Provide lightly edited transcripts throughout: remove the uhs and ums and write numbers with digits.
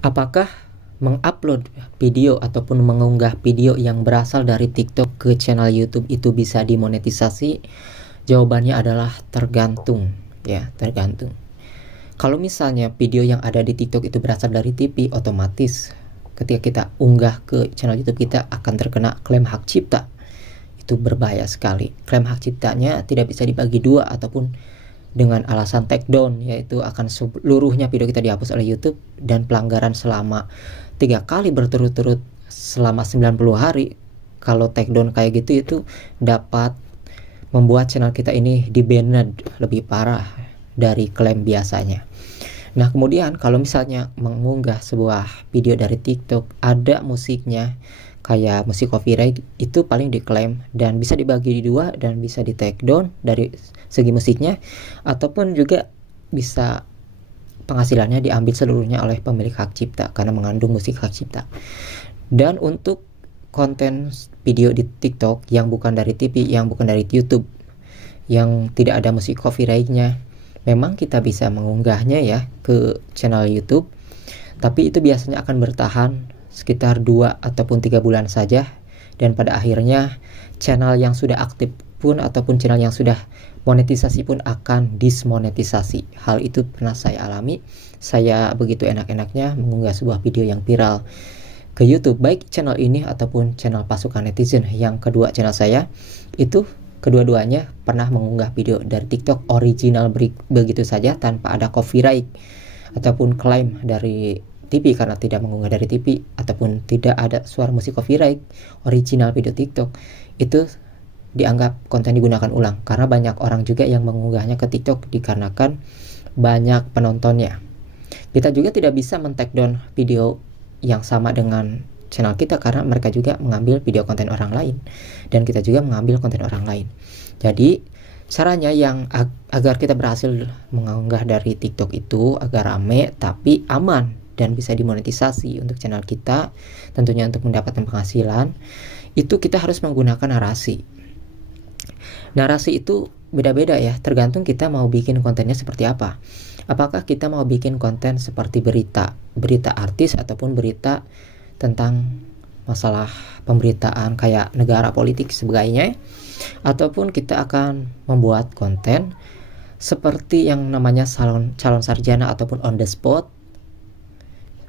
Apakah mengupload video ataupun mengunggah video yang berasal dari TikTok ke channel YouTube itu bisa dimonetisasi? Jawabannya adalah tergantung, ya, tergantung. Kalau misalnya video yang ada di TikTok itu berasal dari TV, otomatis ketika kita unggah ke channel YouTube kita akan terkena klaim hak cipta. Itu berbahaya sekali. Klaim hak ciptanya tidak bisa dibagi dua ataupun dengan alasan takedown, yaitu akan seluruhnya video kita dihapus oleh YouTube, dan pelanggaran selama 3 kali berturut-turut selama 90 hari. Kalau takedown kayak gitu itu dapat membuat channel kita ini di-banned lebih parah dari klaim biasanya. Nah, kemudian kalau misalnya mengunggah sebuah video dari TikTok ada musiknya kayak musik copyright, itu paling diklaim dan bisa dibagi di dua dan bisa di take down dari segi musiknya, ataupun juga bisa penghasilannya diambil seluruhnya oleh pemilik hak cipta karena mengandung musik hak cipta. Dan untuk konten video di TikTok yang bukan dari TV, yang bukan dari YouTube, yang tidak ada musik copyrightnya, memang kita bisa mengunggahnya ya ke channel YouTube, tapi itu biasanya akan bertahan sekitar 2 ataupun 3 bulan saja, dan pada akhirnya channel yang sudah aktif pun ataupun channel yang sudah monetisasi pun akan dismonetisasi. Hal itu pernah saya alami. Saya begitu enak-enaknya mengunggah sebuah video yang viral ke YouTube, baik channel ini ataupun channel Pasukan Netizen yang kedua channel saya, itu kedua-duanya pernah mengunggah video dari TikTok original begitu saja tanpa ada copyright ataupun klaim dari TV, karena tidak mengunggah dari TV ataupun tidak ada suara musik copyright. Original video TikTok itu dianggap konten digunakan ulang karena banyak orang juga yang mengunggahnya ke TikTok dikarenakan banyak penontonnya. Kita juga tidak bisa men-take down video yang sama dengan channel kita karena mereka juga mengambil video konten orang lain dan kita juga mengambil konten orang lain. Jadi caranya yang agar kita berhasil mengunggah dari TikTok itu agar rame tapi aman dan bisa dimonetisasi untuk channel kita, tentunya untuk mendapatkan penghasilan, itu kita harus menggunakan narasi. Narasi itu beda-beda ya, tergantung kita mau bikin kontennya seperti apa. Apakah kita mau bikin konten seperti berita artis ataupun berita tentang masalah pemberitaan kayak negara, politik, sebagainya, ataupun kita akan membuat konten seperti yang namanya calon sarjana ataupun on the spot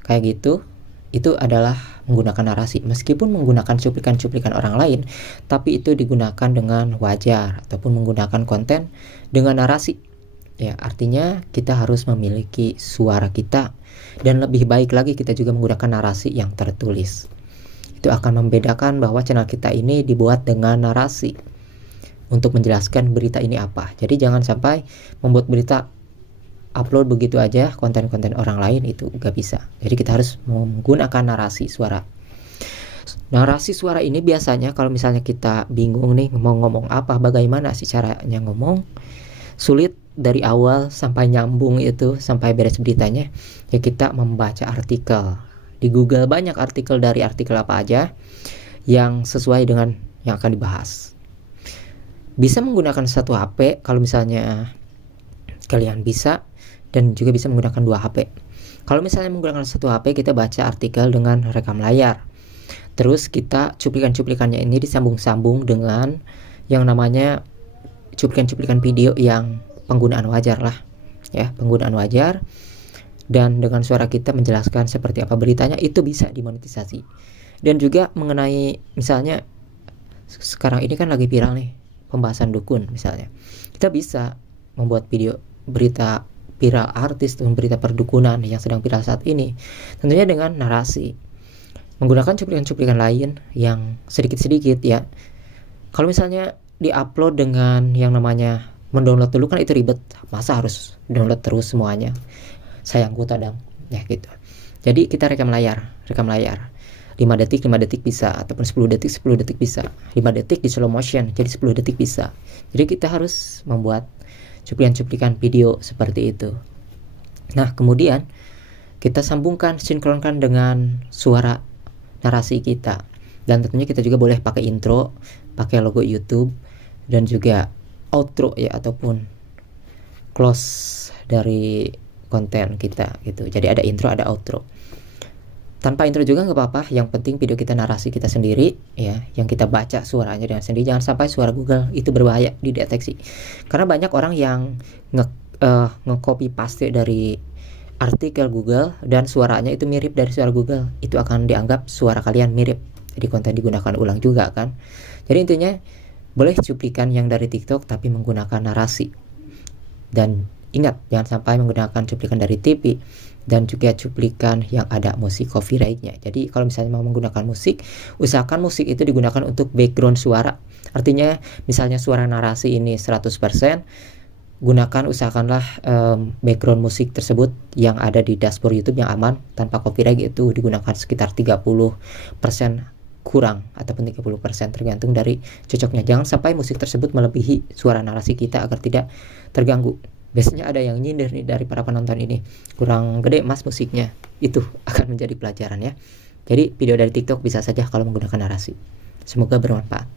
kayak gitu. Itu adalah menggunakan narasi, meskipun menggunakan cuplikan-cuplikan orang lain, tapi itu digunakan dengan wajar ataupun menggunakan konten dengan narasi. Ya, artinya kita harus memiliki suara kita, dan lebih baik lagi kita juga menggunakan narasi yang tertulis. Itu akan membedakan bahwa channel kita ini dibuat dengan narasi untuk menjelaskan berita ini apa. Jadi jangan sampai membuat berita upload begitu aja konten-konten orang lain, itu gak bisa. Jadi kita harus menggunakan narasi suara. Narasi suara ini biasanya kalau misalnya kita bingung nih mau ngomong apa, bagaimana sih caranya ngomong, sulit dari awal sampai nyambung itu sampai beres beritanya, ya kita membaca artikel di Google. Banyak artikel, dari artikel apa aja yang sesuai dengan yang akan dibahas. Bisa menggunakan satu HP kalau misalnya kalian bisa, dan juga bisa menggunakan 2 HP. Kalau misalnya menggunakan satu HP, kita baca artikel dengan rekam layar, terus kita cuplikan-cuplikannya ini disambung-sambung dengan yang namanya cuplikan-cuplikan video yang penggunaan wajar lah ya, penggunaan wajar, dan dengan suara kita menjelaskan seperti apa beritanya, itu bisa dimonetisasi. Dan juga mengenai misalnya sekarang ini kan lagi viral nih pembahasan dukun, misalnya kita bisa membuat video berita viral artis atau berita perdukunan yang sedang viral saat ini, tentunya dengan narasi, menggunakan cuplikan-cuplikan lain yang sedikit-sedikit ya. Kalau misalnya diupload dengan yang namanya mendownload dulu kan itu ribet, masa harus download terus semuanya, sayang kuota dong ya gitu. Jadi kita rekam layar 5 detik bisa, ataupun 10 detik bisa, 5 detik di slow motion jadi 10 detik bisa. Jadi kita harus membuat cuplikan-cuplikan video seperti itu. Nah, kemudian kita sambungkan, sinkronkan dengan suara narasi kita, dan tentunya kita juga boleh pakai intro, pakai logo YouTube, dan juga outro ya ataupun close dari konten kita gitu. Jadi ada intro, ada outro. Tanpa intro juga nggak apa-apa, yang penting video kita narasi kita sendiri ya, yang kita baca suaranya dengan sendiri. Jangan sampai suara Google itu berbahaya dideteksi, karena banyak orang yang nge-copy paste dari artikel Google dan suaranya itu mirip dari suara Google. Itu akan dianggap suara kalian mirip, jadi konten digunakan ulang juga kan. Jadi intinya boleh cuplikan yang dari TikTok tapi menggunakan narasi, dan ingat jangan sampai menggunakan cuplikan dari TV dan juga cuplikan yang ada musik copyrightnya. Jadi kalau misalnya mau menggunakan musik, usahakan musik itu digunakan untuk background suara. Artinya misalnya suara narasi ini 100%, usahakanlah background musik tersebut yang ada di dashboard YouTube yang aman tanpa copyright itu digunakan sekitar 30% kurang ataupun 30%, tergantung dari cocoknya. Jangan sampai musik tersebut melebihi suara narasi kita agar tidak terganggu. Biasanya ada yang nyindir nih dari para penonton, ini kurang gede mas musiknya. Itu akan menjadi pelajaran ya. Jadi video dari TikTok bisa saja kalau menggunakan narasi. Semoga bermanfaat.